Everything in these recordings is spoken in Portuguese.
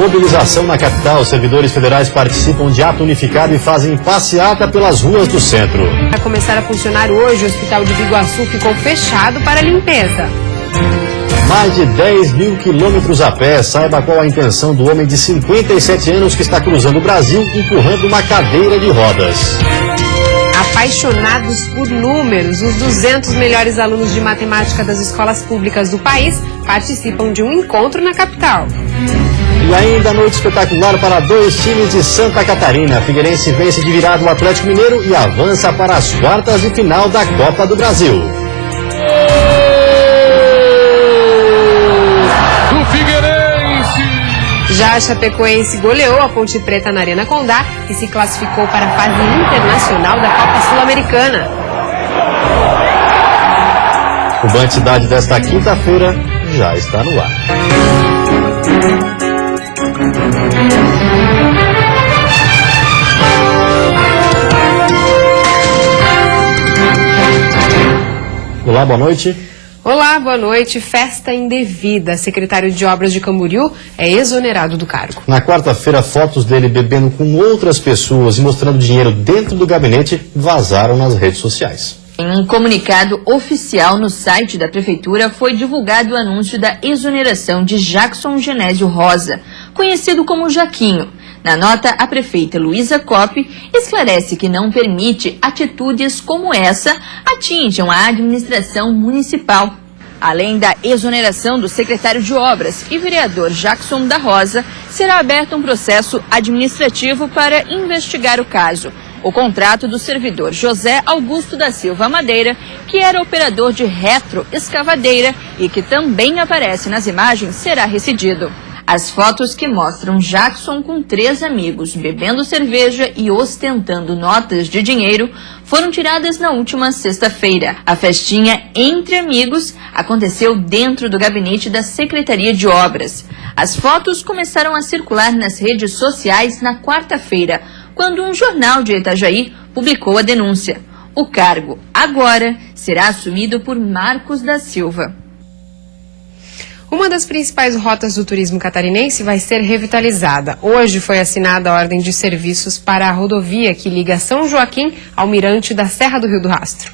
mobilização na capital. Servidores federais participam de ato unificado e fazem passeata pelas ruas do centro. Para começar a funcionar hoje, o Hospital de Biguaçu ficou fechado para limpeza. Mais de 10 mil quilômetros a pé. Saiba qual a intenção do homem de 57 anos que está cruzando o Brasil empurrando uma cadeira de rodas. Apaixonados por números, os 200 melhores alunos de matemática das escolas públicas do país participam de um encontro na capital. E ainda noite espetacular para dois times de Santa Catarina. Figueirense vence de virada o Atlético Mineiro e avança para as quartas de final da Copa do Brasil. Do Figueirense! Já a Chapecoense goleou a Ponte Preta na Arena Condá e se classificou para a fase internacional da Copa Sul-Americana. O Band Cidade desta quinta-feira já está no ar. Olá, boa noite. Olá, boa noite. Festa indevida. Secretário de Obras de Camboriú é exonerado do cargo. Na quarta-feira, fotos dele bebendo com outras pessoas e mostrando dinheiro dentro do gabinete vazaram nas redes sociais. Em um comunicado oficial no site da Prefeitura foi divulgado o anúncio da exoneração de Jackson Genésio Rosa, conhecido como Jaquinho. Na nota, a prefeita Luísa Coppe esclarece que não permite atitudes como essa atinjam a administração municipal. Além da exoneração do secretário de Obras e vereador Jackson da Rosa, será aberto um processo administrativo para investigar o caso. O contrato do servidor José Augusto da Silva Madeira, que era operador de retroescavadeira e que também aparece nas imagens, será rescindido. As fotos que mostram Jackson com 3 amigos bebendo cerveja e ostentando notas de dinheiro foram tiradas na última sexta-feira. A festinha entre amigos aconteceu dentro do gabinete da Secretaria de Obras. As fotos começaram a circular nas redes sociais na quarta-feira, quando um jornal de Itajaí publicou a denúncia. O cargo, agora, será assumido por Marcos da Silva. Uma das principais rotas do turismo catarinense vai ser revitalizada. Hoje foi assinada a ordem de serviços para a rodovia que liga São Joaquim ao mirante da Serra do Rio do Rastro.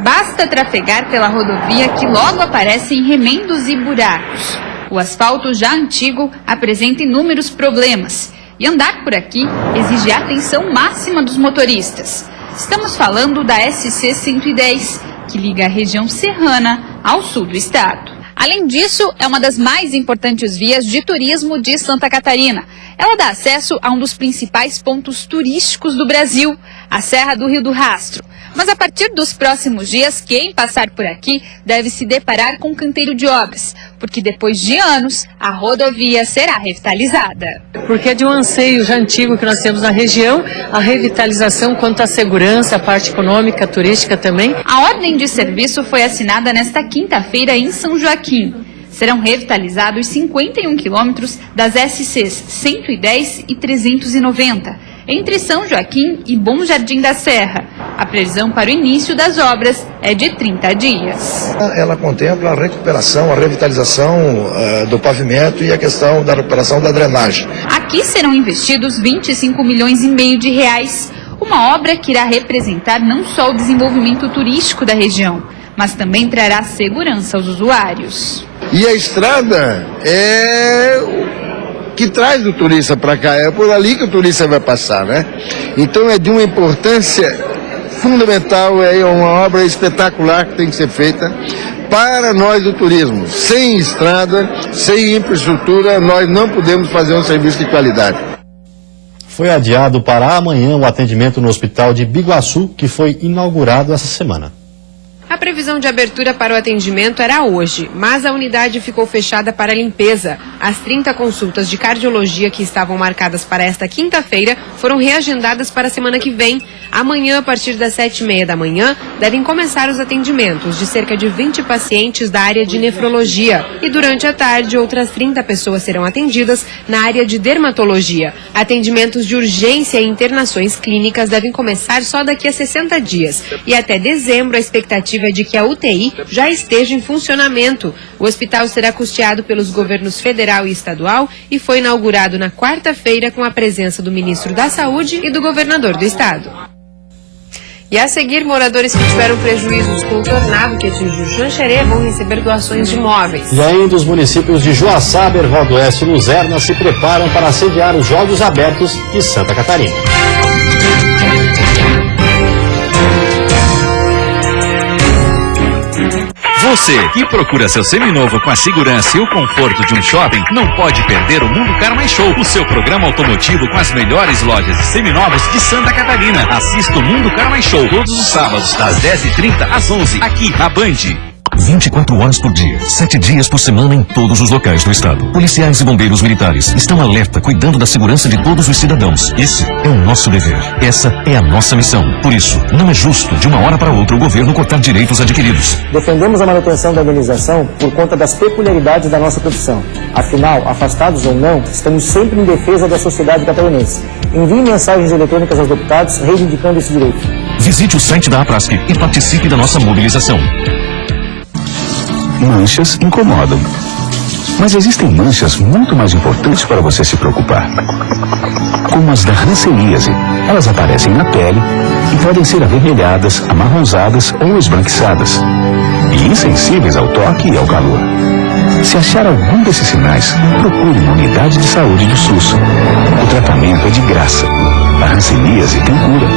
Basta trafegar pela rodovia que logo aparecem remendos e buracos. O asfalto já antigo apresenta inúmeros problemas. E andar por aqui exige a atenção máxima dos motoristas. Estamos falando da SC 110, que liga a região serrana ao sul do estado. Além disso, é uma das mais importantes vias de turismo de Santa Catarina. Ela dá acesso a um dos principais pontos turísticos do Brasil, a Serra do Rio do Rastro. Mas a partir dos próximos dias, quem passar por aqui deve se deparar com um canteiro de obras, porque depois de anos, a rodovia será revitalizada. Porque é de um anseio já antigo que nós temos na região, a revitalização quanto à segurança, a parte econômica, turística também. A ordem de serviço foi assinada nesta quinta-feira em São Joaquim. Serão revitalizados 51 quilômetros das SCs 110 e 390, entre São Joaquim e Bom Jardim da Serra. A previsão para o início das obras é de 30 dias. Ela contempla a recuperação, a revitalização do pavimento e a questão da recuperação da drenagem. Aqui serão investidos 25 milhões e meio de reais, uma obra que irá representar não só o desenvolvimento turístico da região, mas também trará segurança aos usuários. E a estrada é o que traz o turista para cá, é por ali que o turista vai passar, né? Então é de uma importância fundamental, é uma obra espetacular que tem que ser feita para nós do turismo. Sem estrada, sem infraestrutura, nós não podemos fazer um serviço de qualidade. Foi adiado para amanhã o atendimento no Hospital de Biguaçu, que foi inaugurado essa semana. A previsão de abertura para o atendimento era hoje, mas a unidade ficou fechada para limpeza. As 30 consultas de cardiologia que estavam marcadas para esta quinta-feira foram reagendadas para a semana que vem. Amanhã, a partir das 7h30 da manhã, devem começar os atendimentos de cerca de 20 pacientes da área de nefrologia. E durante a tarde, outras 30 pessoas serão atendidas na área de dermatologia. Atendimentos de urgência e internações clínicas devem começar só daqui a 60 dias. E até dezembro, a expectativa expectativa é de que a UTI já esteja em funcionamento. O hospital será custeado pelos governos federal e estadual e foi inaugurado na quarta-feira com a presença do ministro da Saúde e do governador do estado. E a seguir, moradores que tiveram prejuízos com o tornado que atingiu Xanxerê vão receber doações de imóveis. E ainda os municípios de Joaçaba, Erval do Oeste e Luzerna se preparam para sediar os Jogos Abertos de Santa Catarina. Você que procura seu seminovo com a segurança e o conforto de um shopping, não pode perder o Mundo Car Mais Show, o seu programa automotivo com as melhores lojas de seminovos de Santa Catarina. Assista o Mundo Car Mais Show todos os sábados, das 10h30 às 11h, aqui na Band. 24 horas por dia, 7 dias por semana em todos os locais do estado. Policiais e bombeiros militares estão alerta, cuidando da segurança de todos os cidadãos. Esse é o nosso dever. Essa é a nossa missão. Por isso, não é justo, de uma hora para outra, o governo cortar direitos adquiridos. Defendemos a manutenção da indenização por conta das peculiaridades da nossa profissão. Afinal, afastados ou não, estamos sempre em defesa da sociedade catarinense. Envie mensagens eletrônicas aos deputados reivindicando esse direito. Visite o site da APRASC e participe da nossa mobilização. Manchas incomodam. Mas existem manchas muito mais importantes para você se preocupar. Como as da hanseníase. Elas aparecem na pele e podem ser avermelhadas, amarronzadas ou esbranquiçadas. E insensíveis ao toque e ao calor. Se achar algum desses sinais, procure uma unidade de saúde do SUS. O tratamento é de graça. A hanseníase tem cura.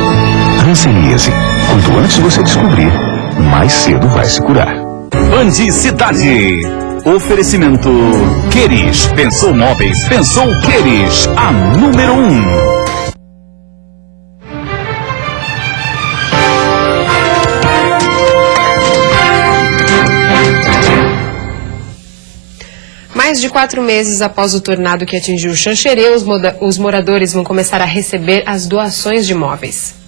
Hanseníase. Quanto antes você descobrir, mais cedo vai se curar. Band Cidade. Oferecimento Queris. Pensou móveis, pensou Queris. A número 1. Mais de 4 meses após o tornado que atingiu Xanxerê, os moradores vão começar a receber as doações de imóveis.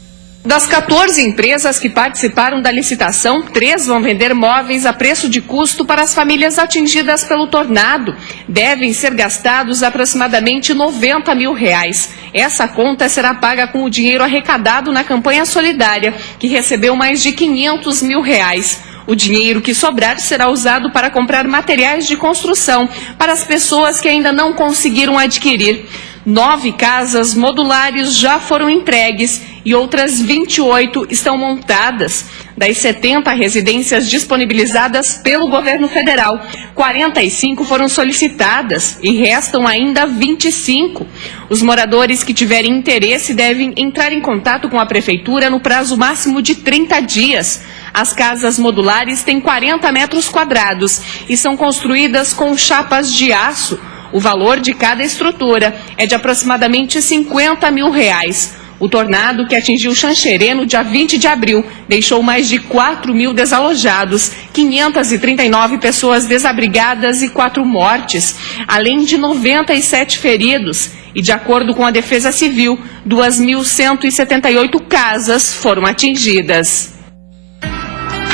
Das 14 empresas que participaram da licitação, 3 vão vender móveis a preço de custo para as famílias atingidas pelo tornado. Devem ser gastados aproximadamente R$90 mil. Essa conta será paga com o dinheiro arrecadado na campanha solidária, que recebeu mais de R$500 mil. O dinheiro que sobrar será usado para comprar materiais de construção para as pessoas que ainda não conseguiram adquirir. 9 casas modulares já foram entregues e outras 28 estão montadas. Das 70 residências disponibilizadas pelo governo federal, 45 foram solicitadas e restam ainda 25. Os moradores que tiverem interesse devem entrar em contato com a prefeitura no prazo máximo de 30 dias. As casas modulares têm 40 metros quadrados e são construídas com chapas de aço. O valor de cada estrutura é de aproximadamente R$50 mil. O tornado que atingiu Xanxerê no dia 20 de abril deixou mais de 4 mil desalojados, 539 pessoas desabrigadas e 4 mortes, além de 97 feridos. E de acordo com a Defesa Civil, 2.178 casas foram atingidas.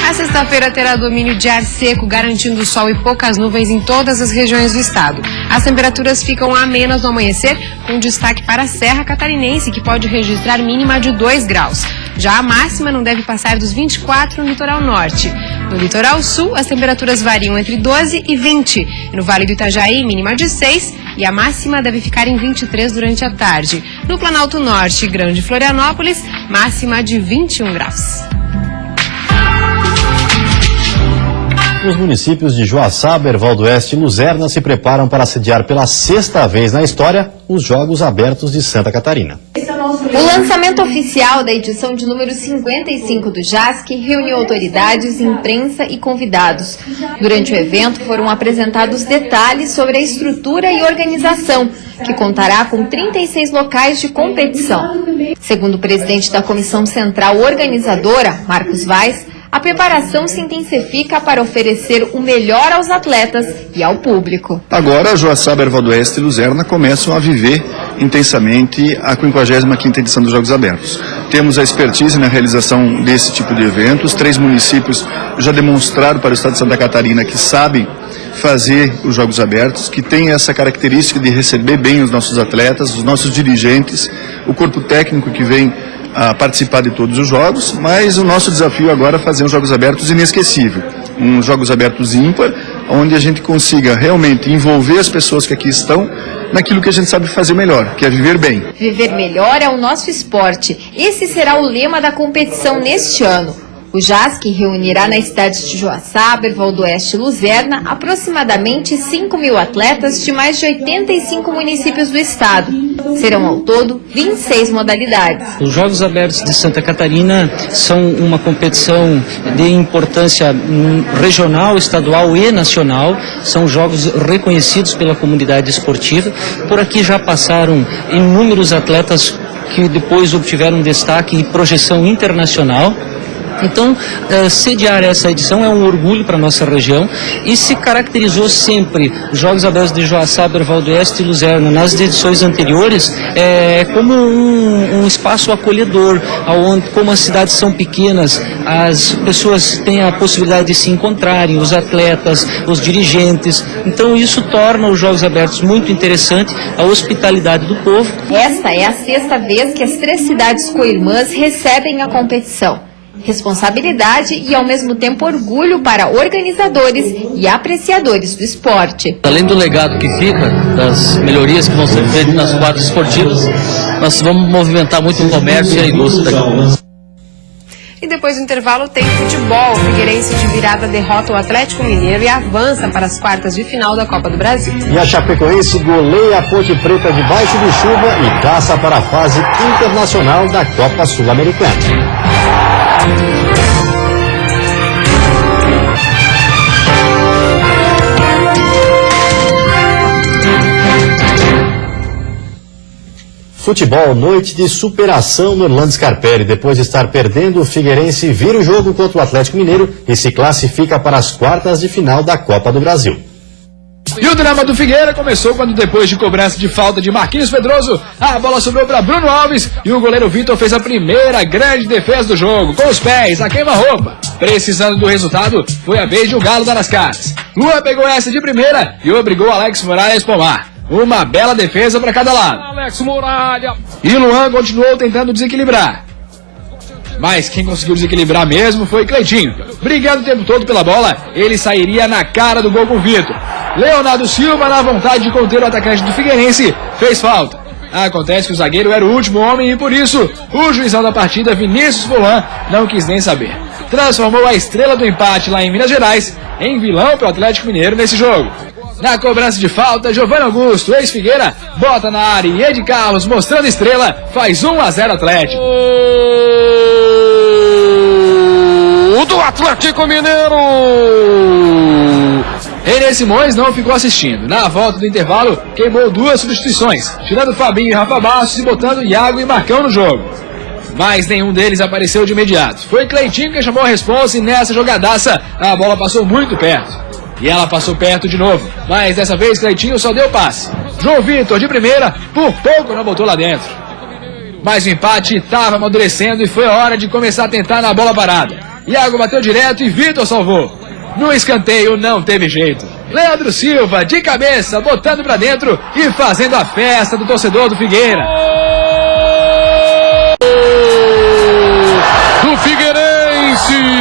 A sexta-feira terá domínio de ar seco, garantindo sol e poucas nuvens em todas as regiões do estado. As temperaturas ficam amenas no amanhecer, com destaque para a Serra Catarinense, que pode registrar mínima de 2 graus. Já a máxima não deve passar dos 24 no litoral norte. No litoral sul, as temperaturas variam entre 12 e 20. No Vale do Itajaí, mínima de 6 e a máxima deve ficar em 23 durante a tarde. No Planalto Norte e Grande Florianópolis, máxima de 21 graus. Os municípios de Joaçaba, Erval do Oeste e Luzerna se preparam para sediar pela 6ª vez na história os Jogos Abertos de Santa Catarina. O lançamento oficial da edição de número 55 do JASC reuniu autoridades, imprensa e convidados. Durante o evento foram apresentados detalhes sobre a estrutura e organização, que contará com 36 locais de competição. Segundo o presidente da Comissão Central Organizadora, Marcos Vaz, a preparação se intensifica para oferecer o melhor aos atletas e ao público. Agora, Joaçaba, Erval do Oeste e Luzerna começam a viver intensamente a 55ª edição dos Jogos Abertos. Temos a expertise na realização desse tipo de eventos. 3 municípios já demonstraram para o estado de Santa Catarina que sabem fazer os Jogos Abertos, que tem essa característica de receber bem os nossos atletas, os nossos dirigentes, o corpo técnico que vem a participar de todos os jogos, mas o nosso desafio agora é fazer uns Jogos Abertos inesquecível, uns Jogos Abertos ímpar, onde a gente consiga realmente envolver as pessoas que aqui estão naquilo que a gente sabe fazer melhor, que é viver bem. Viver melhor é o nosso esporte. Esse será o lema da competição neste ano. O JASC reunirá nas cidades de Joaçaba, Valdoeste e Luzerna aproximadamente 5.000 atletas de mais de 85 municípios do estado. Serão ao todo 26 modalidades. Os Jogos Abertos de Santa Catarina são uma competição de importância regional, estadual e nacional. São jogos reconhecidos pela comunidade esportiva. Por aqui já passaram inúmeros atletas que depois obtiveram destaque e projeção internacional. Então, sediar essa edição é um orgulho para a nossa região e se caracterizou sempre os Jogos Abertos de Joaçaba, Valdoeste e Luzerna nas edições anteriores como um espaço acolhedor, onde, como as cidades são pequenas, as pessoas têm a possibilidade de se encontrarem, os atletas, os dirigentes. Então, isso torna os Jogos Abertos muito interessante, a hospitalidade do povo. Esta é a 6ª vez que as 3 cidades co-irmãs recebem a competição. Responsabilidade e, ao mesmo tempo, orgulho para organizadores e apreciadores do esporte. Além do legado que fica, das melhorias que vão ser feitas nas quadras esportivas, nós vamos movimentar muito o comércio e a indústria. E depois do intervalo tem futebol. O Figueirense de virada derrota o Atlético Mineiro e avança para as quartas de final da Copa do Brasil. E a Chapecoense goleia a Ponte Preta debaixo de chuva e passa para a fase internacional da Copa Sul-Americana. Futebol, noite de superação no Orlando Scarpelli. Depois de estar perdendo, o Figueirense vira o jogo contra o Atlético Mineiro e se classifica para as quartas de final da Copa do Brasil. E o drama do Figueira começou quando, depois de cobrança de falta de Marquinhos Pedroso, a bola sobrou para Bruno Alves e o goleiro Vitor fez a primeira grande defesa do jogo, com os pés, a queima-roupa. Precisando do resultado, foi a vez de o Galo dar as caras. Luan pegou essa de primeira e obrigou Alex Muralha a espomar. Uma bela defesa para cada lado. Alex Muralha. E Luan continuou tentando desequilibrar. Mas quem conseguiu desequilibrar mesmo foi Cleitinho. Brigando o tempo todo pela bola, ele sairia na cara do gol com o Vitor. Leonardo Silva, na vontade de conter o atacante do Figueirense, fez falta. Acontece que o zagueiro era o último homem e por isso o juizão da partida, Vinícius Fulan, não quis nem saber. Transformou a estrela do empate lá em Minas Gerais em vilão para o Atlético Mineiro nesse jogo. Na cobrança de falta, Giovanni Augusto, ex-Figueira, bota na área e Ed Carlos, mostrando estrela, faz 1-0 Atlético. O do Atlético Mineiro! René Simões não ficou assistindo. Na volta do intervalo, queimou 2 substituições, tirando Fabinho e Rafa Bastos e botando Iago e Marcão no jogo. Mas nenhum deles apareceu de imediato. Foi Cleitinho quem chamou a responsa e nessa jogadaça a bola passou muito perto. E ela passou perto de novo, mas dessa vez Cleitinho só deu passe. João Vitor de primeira, por pouco não botou lá dentro. Mas o empate estava amadurecendo e foi a hora de começar a tentar na bola parada. Iago bateu direto e Vitor salvou. No escanteio não teve jeito. Leandro Silva de cabeça, botando pra dentro e fazendo a festa do torcedor do Figueira. Do Figueirense!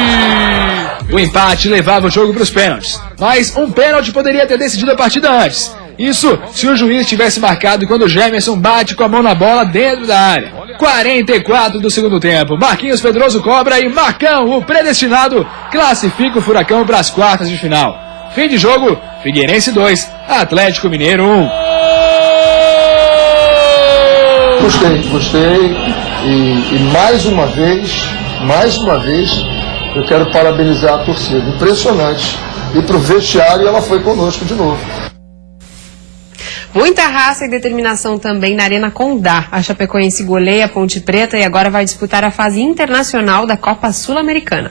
O empate levava o jogo para os pênaltis, mas um pênalti poderia ter decidido a partida antes. Isso se o juiz tivesse marcado quando o Gemerson bate com a mão na bola dentro da área. 44 do segundo tempo, Marquinhos Pedroso cobra e Marcão, o predestinado, classifica o Furacão para as quartas de final. Fim de jogo, Figueirense 2, Atlético Mineiro 1. Gostei e mais uma vez, eu quero parabenizar a torcida. Impressionante. E pro vestiário ela foi conosco de novo. Muita raça e determinação também na Arena Condá. A Chapecoense goleia a Ponte Preta e agora vai disputar a fase internacional da Copa Sul-Americana.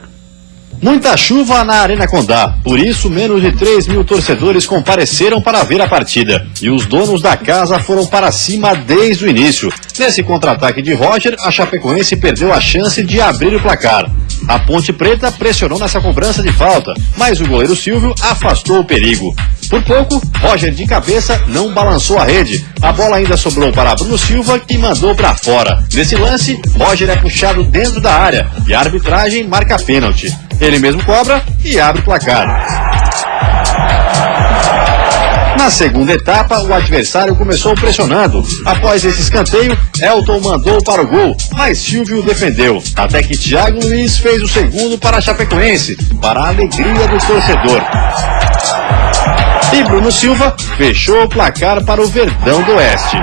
Muita chuva na Arena Condá, por isso menos de 3.000 torcedores compareceram para ver a partida. E os donos da casa foram para cima desde o início. Nesse contra-ataque de Roger, a Chapecoense perdeu a chance de abrir o placar. A Ponte Preta pressionou nessa cobrança de falta, mas o goleiro Silvio afastou o perigo. Por pouco, Roger de cabeça não balançou a rede. A bola ainda sobrou para Bruno Silva, que mandou para fora. Nesse lance, Roger é puxado dentro da área e a arbitragem marca pênalti. Ele mesmo cobra e abre o placar. Na segunda etapa, o adversário começou pressionando. Após esse escanteio, Elton mandou para o gol, mas Silvio defendeu. Até que Thiago Luiz fez o segundo para a Chapecoense, para a alegria do torcedor. E Bruno Silva fechou o placar para o Verdão do Oeste.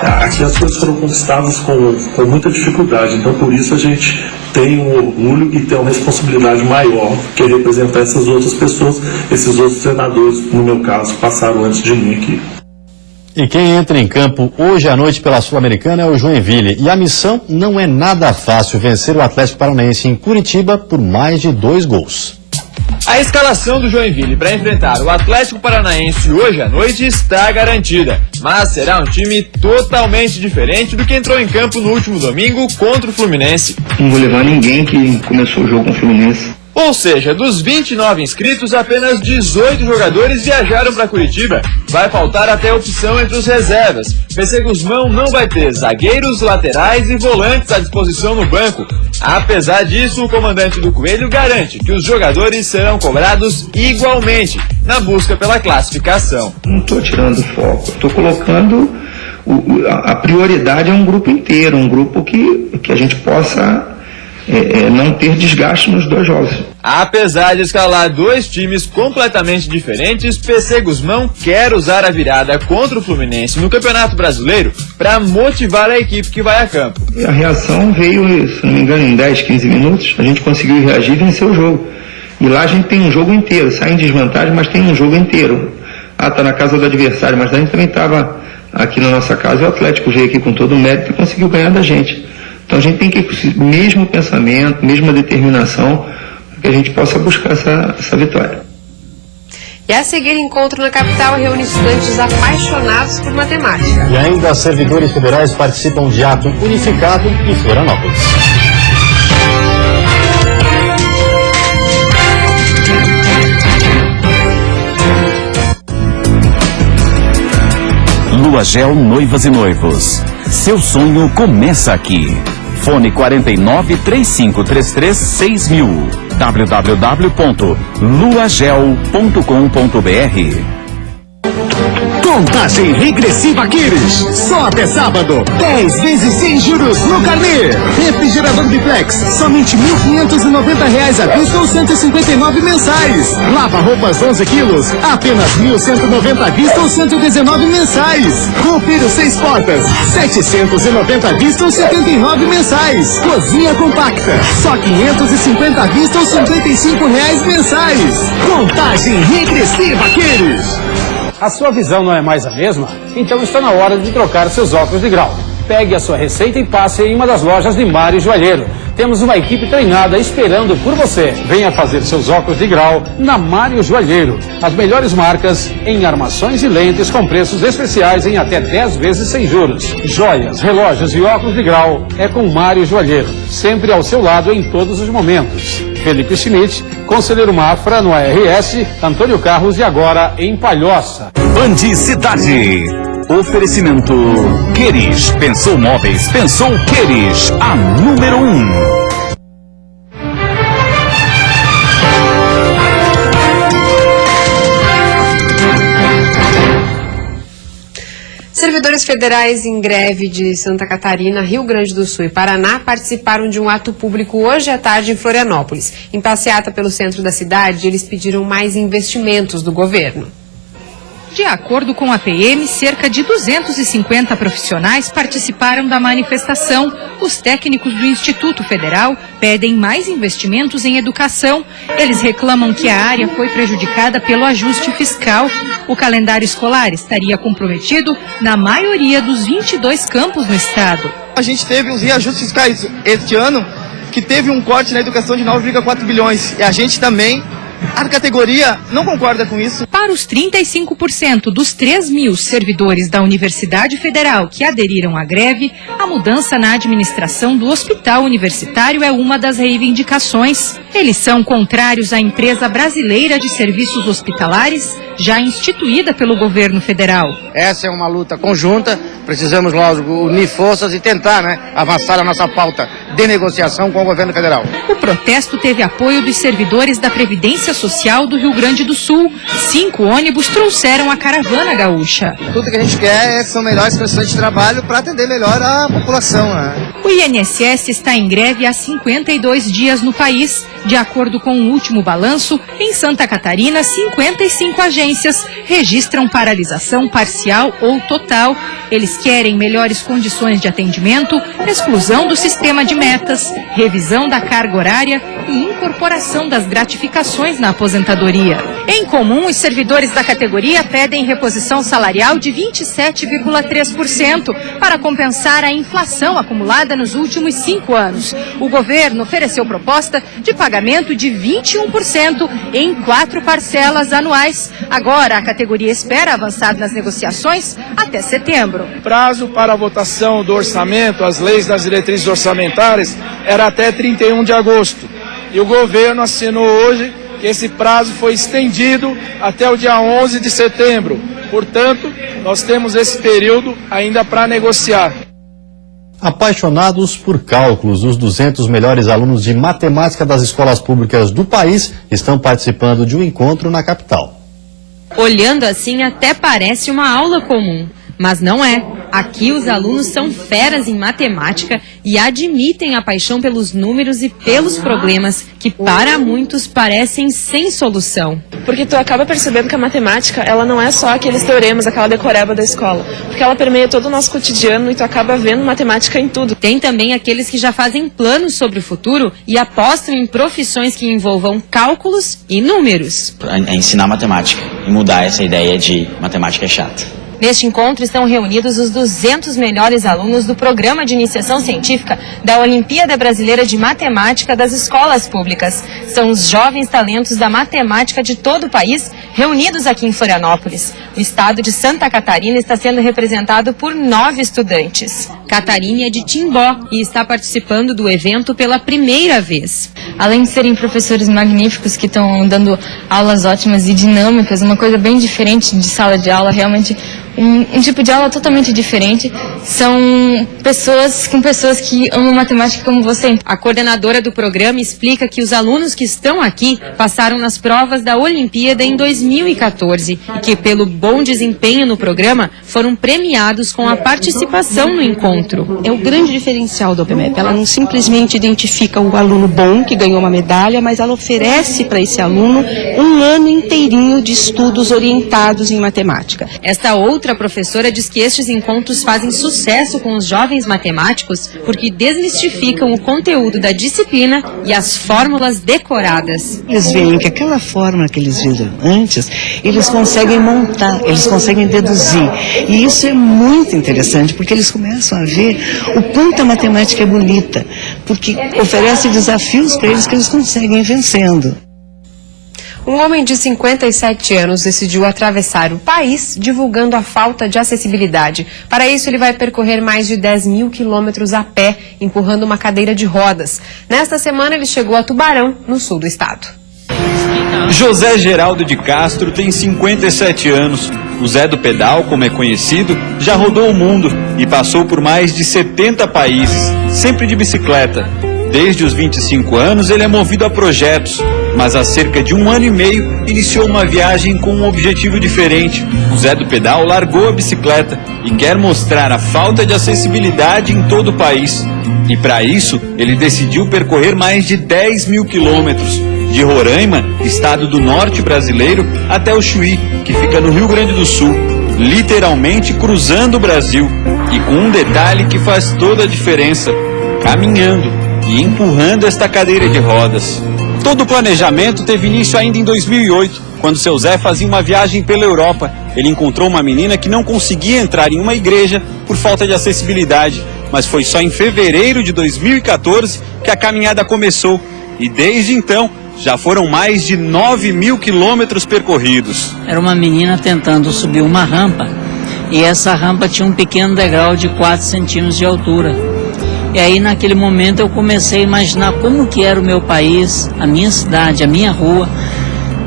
Aqui as coisas foram conquistadas com muita dificuldade, então por isso a gente tem um orgulho e tem uma responsabilidade maior, que é representar essas outras pessoas, esses outros treinadores, no meu caso, passaram antes de mim aqui. E quem entra em campo hoje à noite pela Sul-Americana é o Joinville. E a missão não é nada fácil, vencer o Atlético Paranaense em Curitiba por mais de 2 gols. A escalação do Joinville para enfrentar o Atlético Paranaense hoje à noite está garantida, mas será um time totalmente diferente do que entrou em campo no último domingo contra o Fluminense. Não vou levar ninguém que começou o jogo com o Fluminense. Ou seja, dos 29 inscritos, apenas 18 jogadores viajaram para Curitiba. Vai faltar até opção entre os reservas. PC Guzmão não vai ter zagueiros, laterais e volantes à disposição no banco. Apesar disso, o comandante do Coelho garante que os jogadores serão cobrados igualmente na busca pela classificação. Não estou tirando foco, estou colocando a prioridade é um grupo inteiro, um grupo que a gente possa não ter desgaste nos 2 jogos. Apesar de escalar 2 times completamente diferentes, PC Guzmão quer usar a virada contra o Fluminense no Campeonato Brasileiro para motivar a equipe que vai a campo. A reação veio, se não me engano, em 10, 15 minutos, a gente conseguiu reagir e vencer o jogo. E lá a gente tem um jogo inteiro, sai em desvantagem, mas tem um jogo inteiro. Tá na casa do adversário, mas a gente também estava aqui na nossa casa e o Atlético veio aqui com todo o mérito e conseguiu ganhar da gente. Então a gente tem que ir com o mesmo pensamento, mesma determinação, para que a gente possa buscar essa vitória. E a seguir, encontro na capital reúne estudantes apaixonados por matemática. E ainda servidores federais participam de ato unificado em Florianópolis. Lua Gel Noivas e Noivos. Seu sonho começa aqui. Fone 49-3533-6000. www.luagel.com.br. Contagem regressiva Quires. Só até sábado. 10 vezes sem juros no carnê. Refrigerador Biplex. Somente R$ 1.590 à vista ou 159 mensais. Lava roupas 11 quilos. Apenas R$ 1.190 à vista ou 119 mensais. Roupeiro 6 portas. R$ 790 à vista ou 79 mensais. Cozinha compacta. Só R$ 550 à vista ou R$ 55 mensais. Contagem regressiva Quires. A sua visão não é mais a mesma? Então está na hora de trocar seus óculos de grau. Pegue a sua receita e passe em uma das lojas de Mário Joalheiro. Temos uma equipe treinada esperando por você. Venha fazer seus óculos de grau na Mário Joalheiro. As melhores marcas em armações e lentes com preços especiais em até 10 vezes sem juros. Joias, relógios e óculos de grau é com Mário Joalheiro. Sempre ao seu lado em todos os momentos. Felipe Schmidt, Conselheiro Mafra no ARS, Antônio Carlos e agora em Palhoça. Band Cidade. Oferecimento Queires. Pensou móveis, pensou Queires. A número 1. Servidores federais em greve de Santa Catarina, Rio Grande do Sul e Paraná participaram de um ato público hoje à tarde em Florianópolis. Em passeata pelo centro da cidade, eles pediram mais investimentos do governo. De acordo com a PM, cerca de 250 profissionais participaram da manifestação. Os técnicos do Instituto Federal pedem mais investimentos em educação. Eles reclamam que a área foi prejudicada pelo ajuste fiscal. O calendário escolar estaria comprometido na maioria dos 22 campos no estado. A gente teve os reajustes fiscais este ano, que teve um corte na educação de 9,4 bilhões. E a gente também A categoria não concorda com isso. Para os 35% dos 3.000 servidores da Universidade Federal que aderiram à greve, a mudança na administração do hospital universitário é uma das reivindicações. Eles são contrários à empresa brasileira de serviços hospitalares, já instituída pelo governo federal. Essa é uma luta conjunta, precisamos, lógico, unir forças e tentar, avançar a nossa pauta de negociação com o governo federal. O protesto teve apoio dos servidores da Previdência Social do Rio Grande do Sul. 5 ônibus trouxeram a caravana gaúcha. Tudo que a gente quer são melhores condições de trabalho para atender melhor a população. O INSS está em greve há 52 dias no país. De acordo com o último balanço, em Santa Catarina, 55 agências registram paralisação parcial ou total. Eles querem melhores condições de atendimento, exclusão do sistema de metas, revisão da carga horária e incorporação das gratificações na aposentadoria. Em comum, os servidores da categoria pedem reposição salarial de 27,3% para compensar a inflação acumulada nos últimos 5 anos. O governo ofereceu proposta de pagamento de 21% em 4 parcelas anuais. Agora, a categoria espera avançar nas negociações até setembro. Prazo para a votação do orçamento, as leis das diretrizes orçamentárias, era até 31 de agosto. E o governo assinou hoje que esse prazo foi estendido até o dia 11 de setembro. Portanto, nós temos esse período ainda para negociar. Apaixonados por cálculos, os 200 melhores alunos de matemática das escolas públicas do país estão participando de um encontro na capital. Olhando assim, até parece uma aula comum, mas não é. Aqui os alunos são feras em matemática e admitem a paixão pelos números e pelos problemas que para muitos parecem sem solução. Porque tu acaba percebendo que a matemática, ela não é só aqueles teoremas, aquela decoreba da escola, porque ela permeia todo o nosso cotidiano e tu acaba vendo matemática em tudo. Tem também aqueles que já fazem planos sobre o futuro e apostam em profissões que envolvam cálculos e números. Ensinar matemática e mudar essa ideia de matemática é chata. Neste encontro estão reunidos os 200 melhores alunos do Programa de Iniciação Científica da Olimpíada Brasileira de Matemática das Escolas Públicas. São os jovens talentos da matemática de todo o país reunidos aqui em Florianópolis. O estado de Santa Catarina está sendo representado por 9 estudantes. Catarina é de Timbó e está participando do evento pela primeira vez. Além de serem professores magníficos que estão dando aulas ótimas e dinâmicas, uma coisa bem diferente de sala de aula, realmente um tipo de aula totalmente diferente. São pessoas que amam matemática como você. A coordenadora do programa explica que os alunos que estão aqui passaram nas provas da Olimpíada em 2014 e que, pelo bom desempenho no programa, foram premiados com a participação no encontro. É o grande diferencial da OBMEP. Ela não simplesmente identifica o aluno bom que ganhou uma medalha, mas ela oferece para esse aluno um ano inteirinho de estudos orientados em matemática. Esta outra professora diz que estes encontros fazem sucesso com os jovens matemáticos porque desmistificam o conteúdo da disciplina e as fórmulas decoradas. Eles veem que aquela fórmula que eles viram antes, eles conseguem montar, eles conseguem deduzir. E isso é muito interessante porque eles começam a ver o quanto a matemática é bonita, porque oferece desafios para eles que eles conseguem vencendo. Um homem de 57 anos decidiu atravessar o país divulgando a falta de acessibilidade. Para isso, ele vai percorrer mais de 10.000 quilômetros a pé, empurrando uma cadeira de rodas. Nesta semana, ele chegou a Tubarão, no sul do estado. José Geraldo de Castro tem 57 anos. O Zé do Pedal, como é conhecido, já rodou o mundo e passou por mais de 70 países, sempre de bicicleta. Desde os 25 anos, ele é movido a projetos, mas há cerca de 1 ano e meio iniciou uma viagem com um objetivo diferente. O Zé do Pedal largou a bicicleta e quer mostrar a falta de acessibilidade em todo o país. E para isso, ele decidiu percorrer mais de 10.000 quilômetros, de Roraima, estado do norte brasileiro, até o Chuí, que fica no Rio Grande do Sul, literalmente cruzando o Brasil. E com um detalhe que faz toda a diferença: caminhando e empurrando esta cadeira de rodas. Todo o planejamento teve início ainda em 2008, quando seu Zé fazia uma viagem pela Europa. Ele encontrou uma menina que não conseguia entrar em uma igreja por falta de acessibilidade, mas foi só em fevereiro de 2014 que a caminhada começou. E desde então, já foram mais de 9.000 quilômetros percorridos. Era uma menina tentando subir uma rampa e essa rampa tinha um pequeno degrau de 4 centímetros de altura. E aí naquele momento eu comecei a imaginar como que era o meu país, a minha cidade, a minha rua,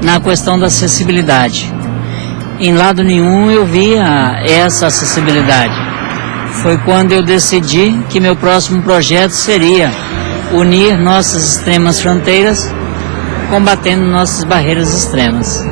na questão da acessibilidade. Em lado nenhum eu via essa acessibilidade. Foi quando eu decidi que meu próximo projeto seria unir nossas extremas fronteiras, combatendo nossas barreiras extremas.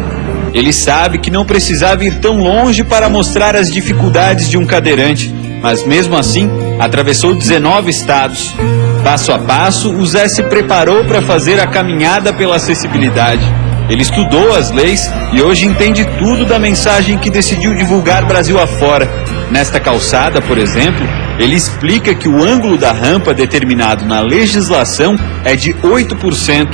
Ele sabe que não precisava ir tão longe para mostrar as dificuldades de um cadeirante, mas mesmo assim atravessou 19 estados. Passo a passo, o Zé se preparou para fazer a caminhada pela acessibilidade. Ele estudou as leis e hoje entende tudo da mensagem que decidiu divulgar Brasil afora. Nesta calçada, por exemplo, ele explica que o ângulo da rampa determinado na legislação é de 8%,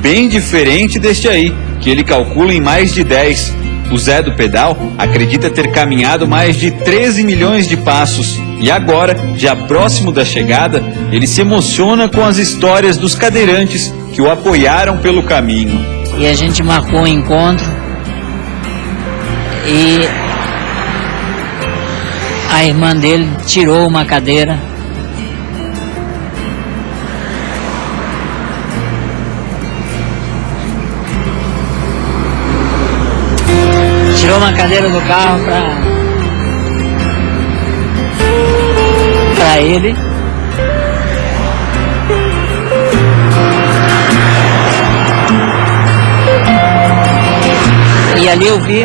bem diferente deste aí, que ele calcula em mais de 10%. O Zé do Pedal acredita ter caminhado mais de 13 milhões de passos. E agora, já próximo da chegada, ele se emociona com as histórias dos cadeirantes que o apoiaram pelo caminho. E a gente marcou um encontro e a irmã dele tirou uma cadeira. Tirou uma cadeira do carro para ele. E ali eu vi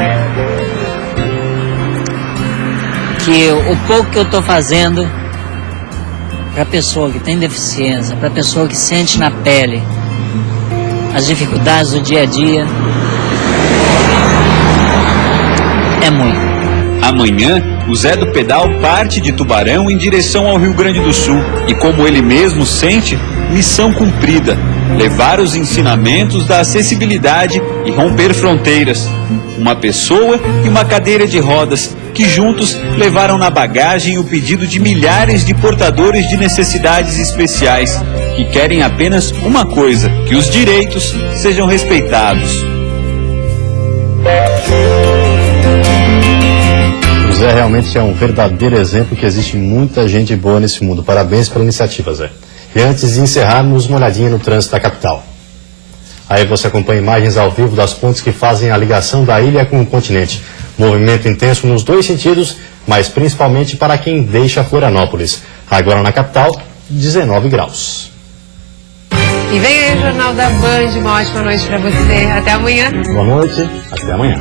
que o pouco que eu estou fazendo para a pessoa que tem deficiência, para a pessoa que sente na pele as dificuldades do dia a dia, é muito. Amanhã, o Zé do Pedal parte de Tubarão em direção ao Rio Grande do Sul. E como ele mesmo sente, missão cumprida: levar os ensinamentos da acessibilidade e romper fronteiras. Uma pessoa e uma cadeira de rodas que juntos levaram na bagagem o pedido de milhares de portadores de necessidades especiais que querem apenas uma coisa: que os direitos sejam respeitados. O Zé realmente é um verdadeiro exemplo que existe muita gente boa nesse mundo. Parabéns pela iniciativa, Zé. E antes de encerrarmos, uma olhadinha no trânsito da capital. Aí você acompanha imagens ao vivo das pontes que fazem a ligação da ilha com o continente. Movimento intenso nos dois sentidos, mas principalmente para quem deixa Florianópolis. Agora na capital, 19 graus. E vem aí o Jornal da Band. Uma ótima noite para você. Até amanhã. Boa noite, até amanhã.